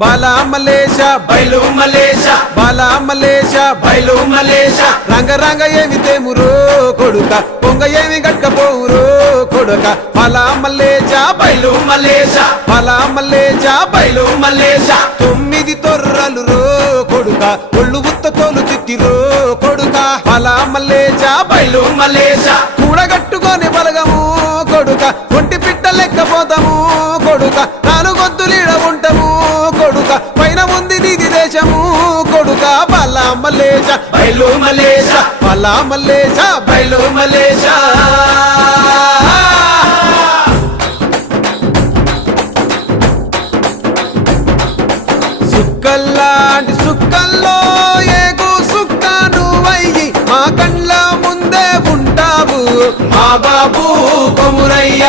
బాలా మలేష బయలు మలేష బాలా మలేష బయలు మలేష రంగ రంగ ఏమి తేమురో కొడుక పొంగ ఏమి గట్టకపోవురో కొడుక బాలా మలేష బయలు మలేష బాలా మలేష బయలు మలేష 9 తొర్రలు రో కొడుక ఒళ్ళు ఉత్త తోలు తిట్టిరో కొడుక బాలా మలేష బయలు మలేష కూడగట్టుకొని బలగము కొడుక ఒంటి పిట్ట లెక్కపోతాము కొడుక 4 గొంతులీడ ఉంటాము కొడుక పైన ఉంది నీది దేశము కొడుక బాలా మలేష బయలు మలేష బాలా మలేష బయలు మలేష సుక్కల్లాంటి సుక్కల్లో ఏగు సుక్క నువ్వయ్యి మా కండ్ల ముందే ఉంటావు మా బాబు కొమురయ్య